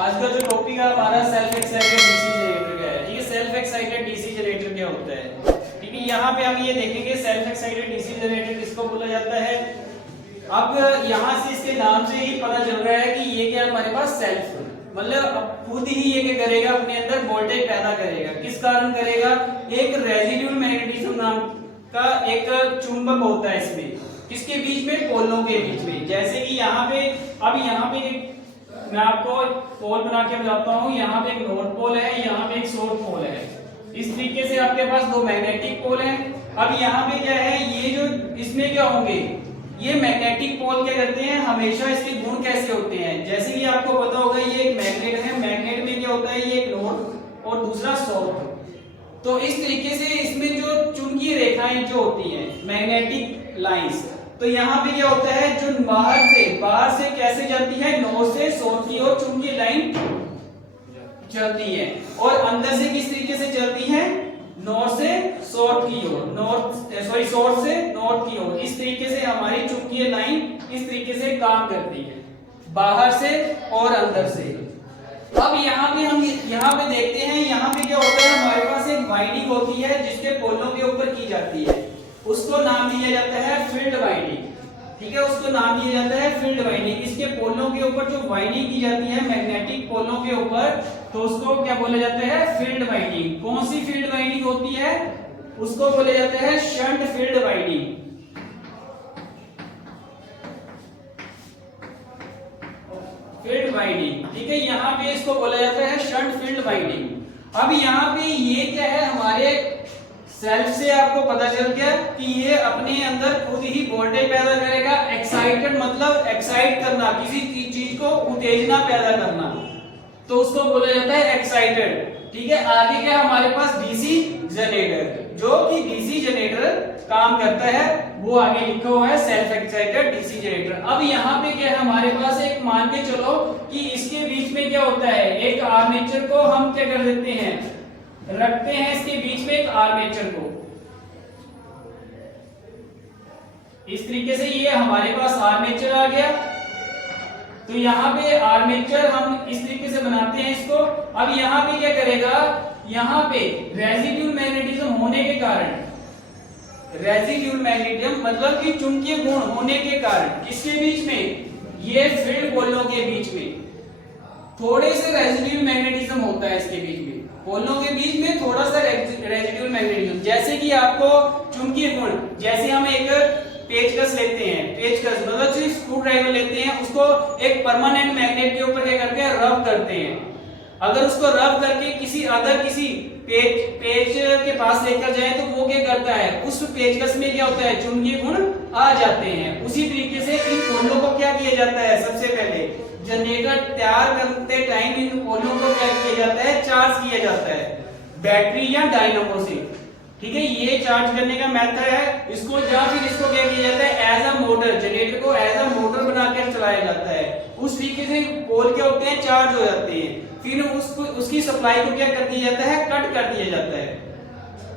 आज का जो टॉपिक है हमारा सेल्फ एक्साइटेड डीसी जनरेटर का है। ठीक है, सेल्फ एक्साइटेड डीसी जनरेटर क्या होता है। ठीक है, यहाँ पे हम ये देखेंगे सेल्फ एक्साइटेड डीसी जनरेटर किसको बोला जाता है। अब यहाँ से इसके नाम से ही पता चल रहा है कि ये क्या हमारे पास सेल्फ मतलब खुद ही ये क्या करेगा, अपने अंदर वोल्टेज पैदा करेगा। किस कारण करेगा, एक रेजिड्यूल मैग्नेटिज्म नाम का एक चुंबक होता है इसमें, किसके बीच में, पोलों के बीच में। जैसे कि यहाँ पे अब यहाँ पे मैं आपको पोल बना के बताता हूँ। यहाँ पे एक नॉर्थ पोल है, यहाँ पे एक साउथ पोल है। इस तरीके से आपके पास दो मैग्नेटिक पोल हैं। अब यहाँ पे क्या है, ये जो इसमें क्या होंगे, ये मैग्नेटिक पोल क्या करते हैं, हमेशा इसके गुण कैसे होते हैं। जैसे कि आपको पता होगा ये एक मैग्नेट है, मैग्नेट में क्या होता है, ये एक नॉर्थ और दूसरा साउथ। तो इस तरीके से इसमें जो चुंबकीय रेखाएं जो होती हैं, मैग्नेटिक लाइंस, तो यहाँ पे क्या होता है, जो बाहर से कैसे जाती है, नॉर्थ से साउथ की ओर चुंबकीय लाइन चलती है, और अंदर से किस तरीके से चलती है, नॉर्थ से साउथ की ओर, साउथ से नॉर्थ की ओर। इस तरीके से हमारी चुंबकीय लाइन इस तरीके से काम करती है, बाहर से और अंदर से। अब यहाँ पे हम यहाँ पे देखते हैं, यहाँ पे क्या होता है, हमारे पास एक वाइंडिंग होती है जिसके पोलों के ऊपर की जाती है, उसको नाम दिया जाता है फील्ड वाइंडिंग। ठीक है, उसको नाम दिया जाता है फील्ड वाइंडिंग। इसके पोलों के ऊपर जो वाइंडिंग की जाती है मैग्नेटिक पोलों के ऊपर, तो उसको क्या बोला जाता है, फील्ड वाइंडिंग। कौन सी फील्ड वाइंडिंग होती है, उसको बोला जाता है shunt field winding. Field winding, ठीक है, यहाँ पे इसको बोला जाता है शंट फील्ड वाइंडिंग। अब यहाँ पे ये क्या है, हमारे सेल्फ से आपको पता चल गया कि ये अपने अंदर खुद ही वोल्टेज पैदा करेगा। एक्साइटेड मतलब एक्साइट करना, किसी चीज को उत्तेजना पैदा करना, तो उसको बोला जाता है एक्साइटेड। ठीक है, आगे क्या हमारे पास डीसी जनरेटर, जो कि डीसी जनरेटर काम करता है, वो आगे लिखा हुआ है सेल्फ एक्साइटेड डीसी जनरेटर। अब यहाँ पे क्या है, हमारे पास एक मान के चलो कि इसके बीच में क्या होता है, एक आर्मेचर को हम क्या कर देते हैं, रखते हैं इसके बीच में एक आर्मेचर को। इस तरीके से ये हमारे पास आर्मेचर आ गया। तो यहाँ पे आर्मेचर हम इस तरीके से बनाते हैं इसको। अब यहाँ पे क्या करेगा, यहाँ पे रेजिड्यूल मैग्नेटिज्म होने के कारण, रेजिड्यूल मैग्नेटिज्म मतलब कि चुंबकीय गुण होने के कारण, किसके बीच में, ये फील्ड पोलों के बीच में थोड़े से रेजिड्यूल मैग्नेटिज्म होता है। इसके बीच में पोलों के बीच में थोड़ा सा रेजिड्यूल मैग्नेटिज्म। जैसे कि आपको चुंबकीय गुण, जैसे हम एक पेचकस लेते हैं, पेचकस मतलब सिर्फ स्क्रू ड्राइवर लेते हैं, उसको एक परमानेंट मैग्नेट के ऊपर क्या करते हैं, रब करते हैं। अगर उसको रब करके किसी पेच के पास लेकर जाए तो वो क्या करता है, उस पेचकस में क्या होता है, चुंबकीय गुण आ जाते हैं। उसी तरीके से इन पोलों को क्या किया जाता है, सबसे पहले जनरेटर तैयार करते टाइम इन पोलों को क्या किया जाता है, चार्ज किया जाता है बैटरी या डायनामो से। ठीक है, ये चार्ज करने का मेथड है। इसको या फिर इसको क्या किया जाता है, एज अ मोटर, जनरेटर को एज अ मोटर बनाकर चलाया जाता है। उस तरीके से पोल क्या होते हैं, चार्ज हो जाते हैं। फिर उसकी सप्लाई को क्या कर दिया जाता है, कट कर दिया जाता है।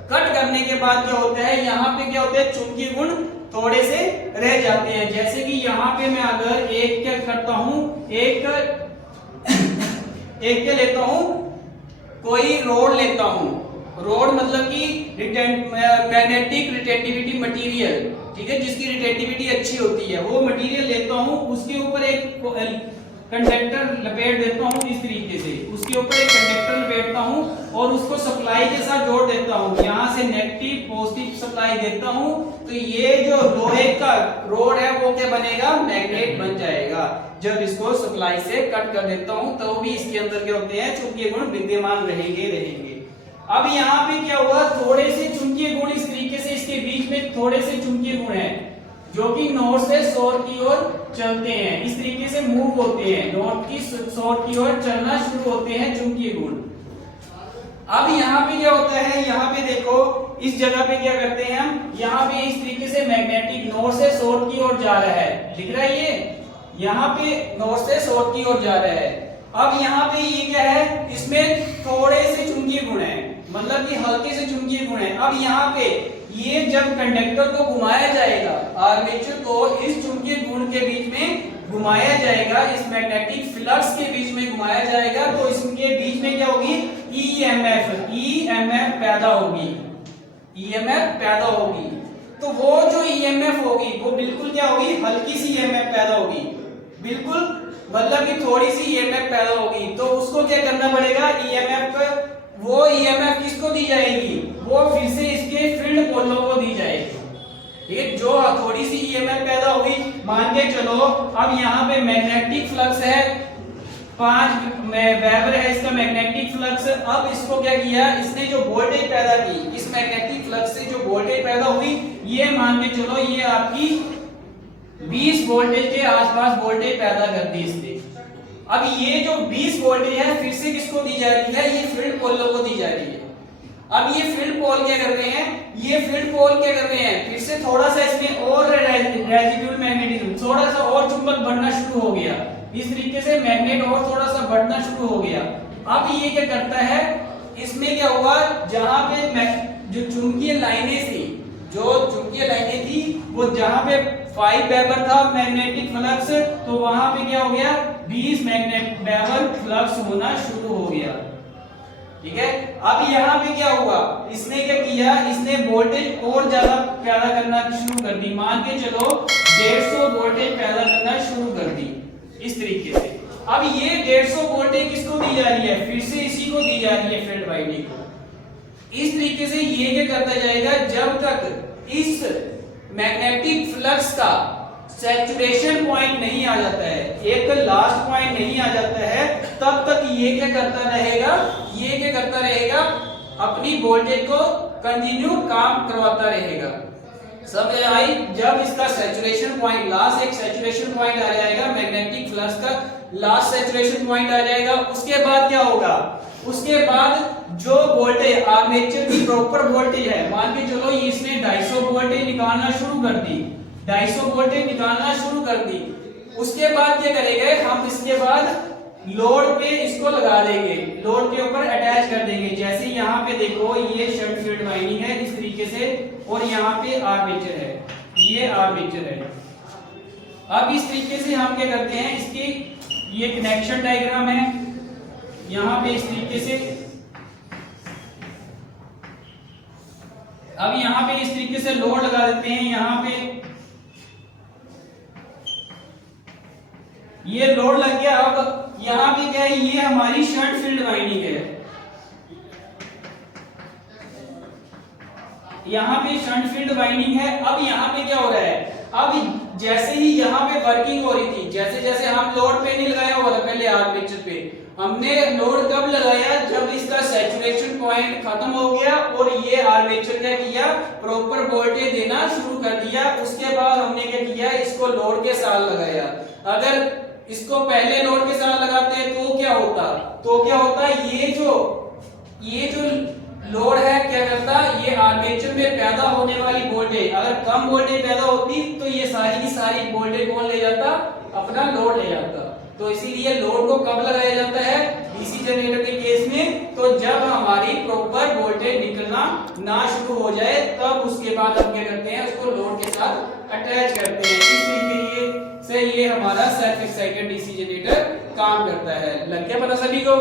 कट करने के बाद क्या होता है, यहाँ पे क्या होता है, चुंबकीय गुण थोड़े से रह जाते हैं। जैसे कि यहाँ पे मैं अगर एक क्या करता हूँ, एक क्या लेता हूँ, कोई रोड लेता हूँ। रोड मतलब कि मैग्नेटिक रिटेंटिविटी मटेरियल, ठीक है, जिसकी रिटेंटिविटी अच्छी होती है, वो मटेरियल लेता हूँ। उसके ऊपर एक कंडक्टर लपेट देता हूँ इस तरीके से, उसके ऊपर एक कंडक्टर लपेटता हूँ और उसको सप्लाई के साथ जोड़ देता हूँ। यहाँ से नेगेटिव पॉजिटिव सप्लाई देता हूँ, तो ये जो लोहे का रोड है वो क्या बनेगा, मैग्नेट बन जाएगा। जब इसको सप्लाई से कट कर देता हूँ तो भी इसके अंदर क्या होते हैं, चुंबकीय गुण विद्यमान रहेंगे। अब यहाँ पे क्या हुआ, थोड़े से चुंबकीय गुण इस तरीके से इसके बीच में थोड़े से चुंबकीय गुण हैं जो कि नॉर्थ से साउथ की ओर चलते हैं। इस तरीके से मूव होते हैं, नॉर्थ की साउथ की ओर चलना शुरू होते हैं चुंबकीय गुण। अब यहाँ पे क्या होता है, यहाँ पे देखो इस जगह पे क्या करते हैं हम, यहाँ पे इस तरीके से मैग्नेटिक नॉर्थ से साउथ की ओर जा रहा है, दिख रहा है ये, यहाँ पे नॉर्थ से साउथ की ओर जा रहा है। अब यहाँ पे ये क्या है, इसमें थोड़े से चुंबकीय गुण है, मतलब कि हल्के से चुंबकीय गुण है। अब यहाँ पे ये जब कंडक्टर को घुमाया जाएगा, आर्मेचर को इस चुंबकीय गुण के बीच में घुमाया जाएगा, इस मैग्नेटिक फ्लक्स के बीच में घुमाया जाएगा, तो इसके बीच में क्या होगी, ईएमएफ पैदा होगी, ईएमएफ पैदा होगी। तो वो जो ईएमएफ होगी वो बिल्कुल क्या होगी, हल्की सी ईएमएफ पैदा होगी, बिल्कुल मतलब कि थोड़ी सी ईएमएफ पैदा होगी। तो उसको क्या करना पड़ेगा, ईएमएफ, वो ईएमएफ किसको दी जाएगी, वो फिर से इसके फील्ड पोलों को दी जाएगी। ठीक है, जो थोड़ी सी ईएमएफ पैदा हुई, मान के चलो अब यहाँ पे मैग्नेटिक फ्लक्स है 5 वेबर है इसका मैग्नेटिक फ्लक्स। अब इसको क्या किया, इसने जो वोल्टेज पैदा की, इस मैग्नेटिक फ्लक्स से जो वोल्टेज पैदा हुई, ये मान के चलो ये आपकी 20 वोल्टेज के आसपास वोल्टेज पैदा कर दी इसने। अब ये जो 20 वोल्टेज है फिर से किसको दी जा रही है, ये फील्ड पोलों को दी जा रही है। अब ये फील्ड पोल क्या कर रहे हैं, ये फील्ड पोल क्या कर रहे हैं, फिर से थोड़ा सा इसमें और रेजिड्यूल मैग्नेटिज्म, थोड़ा सा और चुंबक बढ़ना शुरू हो गया, इस तरीके से मैग्नेट और थोड़ा सा बढ़ना शुरू हो गया। अब ये क्या करता है, इसमें क्या हुआ, जहां पे जो चुंबकीय लाइनें थी, जो चुंबकीय लाइनें थी वो जहां पे 5 वेबर था मैग्नेटिक फ्लक्स, तो वहां पे क्या हो गया, 20 वेबर फ्लक्स होना शुरू हो गया। ठीक है, अब यहाँ पे क्या हुआ, इसने क्या किया, इसने वोल्टेज और ज्यादा पैदा करना शुरू कर दी, मान के चलो 150 वोल्टेज पैदा करना शुरू कर दी इस तरीके से। अब ये 150 वोल्टेज किसको दी जा रही है, फिर से इसी को दी जा रही है, फील्ड वाइंडिंग को। इस तरीके से ये क्या करता जाएगा, जब तक इस मैग्नेटिक फ्लक्स का सैचुरेशन पॉइंट नहीं आ जाता है, एक लास्ट पॉइंट नहीं आ जाता है, तब तक ये क्या करता रहेगा, ये क्या करता रहेगा, अपनी वोल्टेज को कंटिन्यू काम करवाता रहेगा। समझ आई, जब इसका सैचुरेशन पॉइंट, लास्ट एक सैचुरेशन पॉइंट आ जाएगा, मैग्नेटिक फ्लक्स का लास्ट सैचुरेशन पॉइंट आ जाएगा, उसके बाद क्या होगा, उसके बाद जो वोल्टेज आर्मेचर की प्रॉपर वोल्टेज है, मान के चलो इसने 250 वोल्टेज निकालना शुरू कर दी, 250 वोल्टेज निकालना शुरू कर दी, उसके बाद क्या करेंगे हम, इसके बाद लोड पे इसको लगा देंगे, लोड के ऊपर अटैच कर देंगे। जैसे यहाँ पे देखो ये शंट फील्ड वाइंडिंग है इस तरीके से, और यहाँ पे आर्मेचर है, ये आर्मेचर है। अब इस तरीके से हम क्या करते हैं, इसकी ये कनेक्शन डायग्राम है, यहाँ पे इस तरीके से, अब यहाँ पे इस तरीके से लोड लगा देते हैं, यहाँ पे ये लोड लग गया। अब यहाँ पे क्या है, ये हमारी शंट फील्ड वाइंडिंग है, यहाँ पे शंट फील्ड वाइंडिंग है। अब यहाँ पे क्या हो रहा है, अब जैसे ही यहाँ पे वर्किंग हो रही थी, जैसे जैसे हम लोड पे नहीं लगाया हुआ था पहले आर्मेचर पे, हमने लोड कब लगाया, जब इसका सैचुरेशन पॉइंट खत्म हो गया और ये आर्मेचर क्या किया, प्रॉपर वोल्टेज देना शुरू कर दिया। उसके बाद हमने क्या किया, इसको लोड के साथ लगाया। अगर इसको पहले लोड के साथ लगाते हैं तो क्या होता, ये जो लोड है क्या करता, ये आर्मेचर में पैदा होने वाली वोल्टेज, अगर कम वोल्टेज पैदा होती तो ये सारी की सारी वोल्टेज कौन ले जाता, अपना लोड ले जाता। तो इसीलिए लोड को कब लगाया जाता है, डीसी जनरेटर के केस में, तो जब हमारी प्रॉपर वोल्टेज निकलना ना शुरू हो जाए, तब उसके बाद हम क्या करते हैं, उसको लोड के साथ अटैच करते हैं। इस तरीके से ये हमारा सेल्फ एक्साइटेड डीसी जनरेटर काम करता है। लग गया पता सभी को?